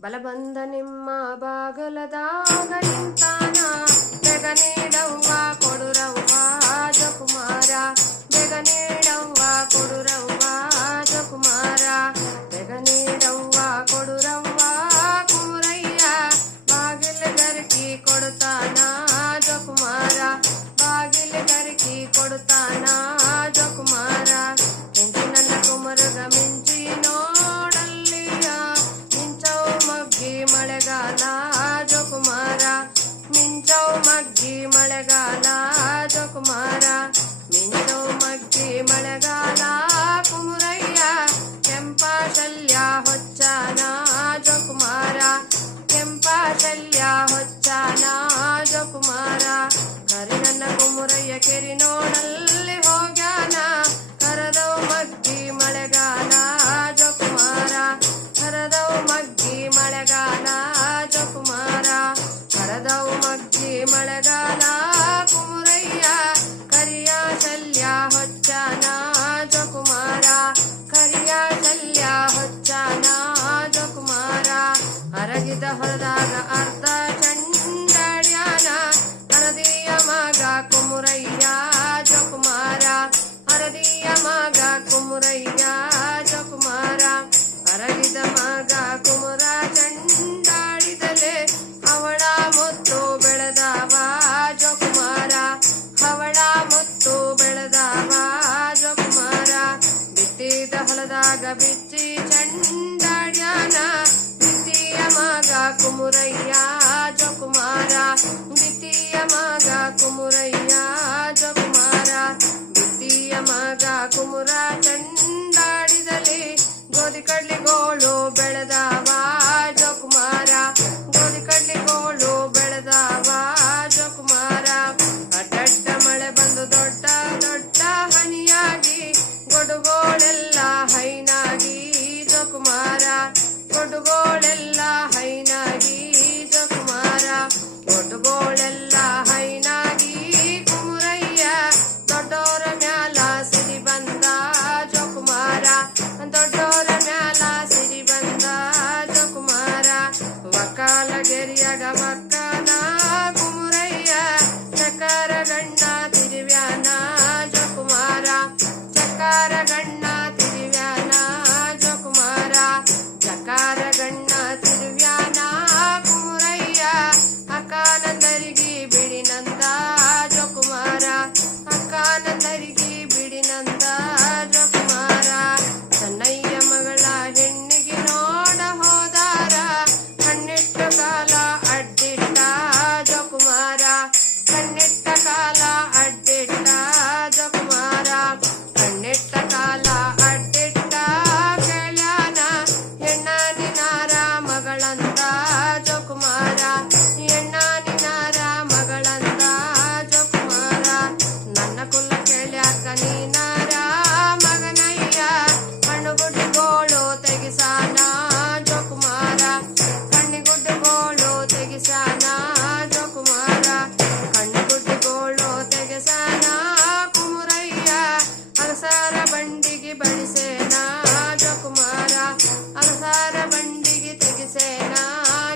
ಬಲ ಬಂದ ನಿಮ್ಮ ಬಾಗಲದಾಗ ನಿಂತಾನ ಬೇಗ ನೀಡವ್ವ ಕೊಡುರವ್ವ ಜಕುಮಾರ ಬೇಗ ನೀಡವ್ವ ಕೊಡುರವ್ವ ಜಕುಮಾರ ಬೇಗ ನೀಡವ್ವ ಕೊಡುರವ್ವ ಕುಮರಯ್ಯ ಬಾಗಿಲ ಗರಕಿ ಕೊಡುತ್ತಾನ ಜಕುಮಾರ ಬಾಗಿಲ ಗರಕಿ ಕೊಡುತ್ತಾನ ಜಕುಮಾರ ಎಂಜಿ ನನ್ನ ಕುಮರಗ ಮಿಂಚಿ ನೋಡಲ್ಲಿಯ ಮಿಂಚವು ಮಗ್ಗಿ ಮಳೆಗಾಲ ಜಕುಮಾರ ಮಿಂಚವು ಮಗ್ಗಿ ಮಳೆಗಾಲ ಜಕುಮಾರ ಮಿಂಚವು ಮಗ್ಗಿ ಮಳೆಗಾಲ ಕುಮರಯ್ಯ ಕೆಂಪ ಶಲ್ಯ ಹೊಚ್ಚಾನ ಜಕುಮಾರ ಕೆಂಪ ಶಲ್ಯ ಹೊಚ್ಚಾನ ಜಕುಮಾರ ಕರಿ ನನ್ನ ಕುಮರಯ್ಯ ಕೆರಿ ನೋಡಲ್ಲಿ ಹೋಗ್ಯಾನ ಕರದವು ಮಗ್ಗಿ ಮಳೆಗಾಲ ಜಕುಮಾರ ಕರದವು ಮಗ್ಗಿ ಮಳೆಗಾಲ ಜಕುಮಾರ ಕರದವು ಮಗ್ಗಿ ಮಳೆಗಾಲ ಕುಮರಯ್ಯ ಕರಿಯ ಶಲ್ಯ ಹೊಚ್ಚಾನ ಜಕುಮಾರ ಕರಿಯ ಶಲ್ಯ ಹೊಚ್ಚಾನ ಜಕುಮಾರ ಅರಗಿದ ಹೊರದಾಗ ಅರ್ಧ ಚಂಡಾಡ್ಯಾನ ಹರದಿಯ ಮಗ ಕುಮರಯ್ಯ ಜಕುಮಾರ ಹರದಿಯ ಮಗ ಕುಮರಯ್ಯ ಜಕುಮಾರ ಹರಗಿದ ಮಗ ಕುಮರ ಚಂಡಾಡಿದಲೆ ಅವಳ ಮುತ್ತು ಬೆಳೆದವ ಜಕುಮಾರ ಅವಳ ಮುತ್ತು ಬೆಳೆದವ ಜಕುಮಾರ ಬಿತ್ತಿದ ಹೊಲದಾಗ ಬಿಚ್ಚಿ ಚಂಡಾಡ್ಯಾನ ಬಿತ್ತಿಯ ಮಗ ಕುಮರಯ್ಯ ಜಕುಮಾರ ಬಿತ್ತಿಯ ಮಗ ಕುಮರಯ್ಯ ಜಕುಮಾರ ಬಿತ್ತಿಯ ಮಗ ಕುಮರ ಚಂಡಾಡಿದಲಿ ಗೋಧಿ ಕಡ್ಲಿಗೋಳು ಬೆಳೆದವ ಜಕುಮಾರ ಗೋಧಿ ಕಡ್ಲಿಗೋಳು ಬೆಳೆದವ ಜಕುಮಾರ ಅಡ್ಡಡ್ಡ ಮಳೆ ಬಂದು ದೊಡ್ಡ ದೊಡ್ಡ ಹನಿಯಾಗಿ ಗೊಡುಗೋಳೆಲ್ಲ ಹೈನಾಗಿ ಜಕುಮಾರ ಗೊಡುಗೋಳೆಲ್ಲ ಹೈನಾಗಿ ಜಕುಮಾರ ಗೊಡುಗೋಳೆಲ್ಲ ಹೈನಾಗಿ ಕುಮರಯ್ಯ ದೊಡ್ಡೋರ ಮ್ಯಾಲ ಸಿರಿ ಬಂದ ಜಕುಮಾರ ದೊಡ್ಡೋರ ಮ್ಯಾಲ ಸಿರಿ ಬಂದ ಜಕುಮಾರ ವಕಾಲಗೆರಿಯಾಗ ಮಕ್ಕನ ಕುಮರಯ್ಯ ಚಕಾರ ಗಣ್ಣ ತಿರುವ್ಯಾನ ಜಕುಮಾರ ಚಕಾರ ಗಣ್ಣ ತಿರುವ್ಯಾನ ಜಕುಮಾರ ಚಕಾರ ಗಣ್ಣ ತಿರುವ್ಯಾನ ಕುಮರಯ್ಯ ಅಕ್ಕಾನಂದರಿಗೆ ಬಿಡಿನಂದ ಜಕುಮಾರ ಅಕ್ಕಾನಂದರಿಗೆ ಬಿಡಿನಂದ ಜಕುಮಾರ ಚೆನ್ನಯ್ಯ ಮಗಳ ಹೆಣ್ಣಿಗೆ ನೋಡ ಹೋದಾರ ಕಣ್ಣಿಟ್ಟ ಕಾಲ ಅಡ್ಡಿಟ್ಟ ಜಕುಮಾರ ಕಣ್ಣಿಟ್ಟ ಕಾಲ ಅಡ್ಡಿಟ್ಟ ಜಕುಮಾರ ಕಣ್ಣಿಟ್ಟ ಕಾಲ ಅಡ್ಡಿಟ್ಟ ಕೇಳ್ಯಾನ ಹೆಣ್ಣಾನಿನಾರ ಮಗಳಂದ ಜಕುಮಾರ ಹೆಣ್ಣಾನಿನಾರ ಮಗಳಂದ ಜಕುಮಾರ ನನ್ನ ಕುಲ ಕೇಳ್ಯಾಕ ನೀನಾರ ಮಗನಯ್ಯ ಕಣ್ಣುಗುಡ್ಡಿಗೋಳು ತೆಗಿಸಾನ ಜಕುಮಾರ ಕಣ್ಣಿಗುಡ್ಡಿಗೋಳು ತೆಗಿಸಾನ ಜಕುಮಾರ ಕಣ್ಣುಗುಡ್ಡಿಗೋಳು ತೆಗಿಸಾನ ಕುಮರಯ್ಯ ಅಗಸಾರ ಬಂಡಿಗೆ ಬಡಿಸೇನ ಜಕುಮಾರ ಅಗಸಾರ ಬಂಡಿಗೆ ತೆಗಿಸೇನ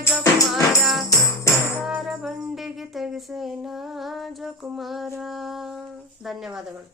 ಜಕುಮಾರ ಅಗಸಾರ ಬಂಡಿಗೆ ತೆಗಿಸೇನ ಜಕುಮಾರ ಧನ್ಯವಾದಗಳು.